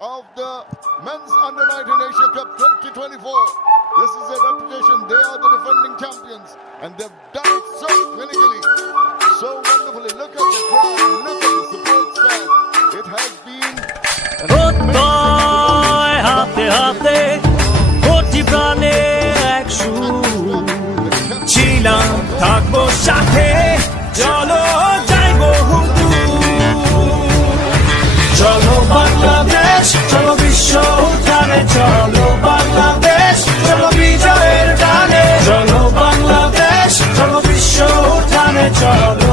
of the Men's Under-19 Asia Cup 2024. This is their reputation. They are the defending champions, and they've done it so clinically, so wonderfully. Look at the crowd, look at the support staff. It has been হাতে হাতে কোটি প্রাণে এক সুর ছিলাম থাকবো সাথে চলো যাইবো চলো বাংলাদেশ চলো বিশ্ব উঠানে চলো বাংলাদেশ চলো বিজয়ের গানে চলো বাংলাদেশ চলো বিশ্ব উঠানে চলো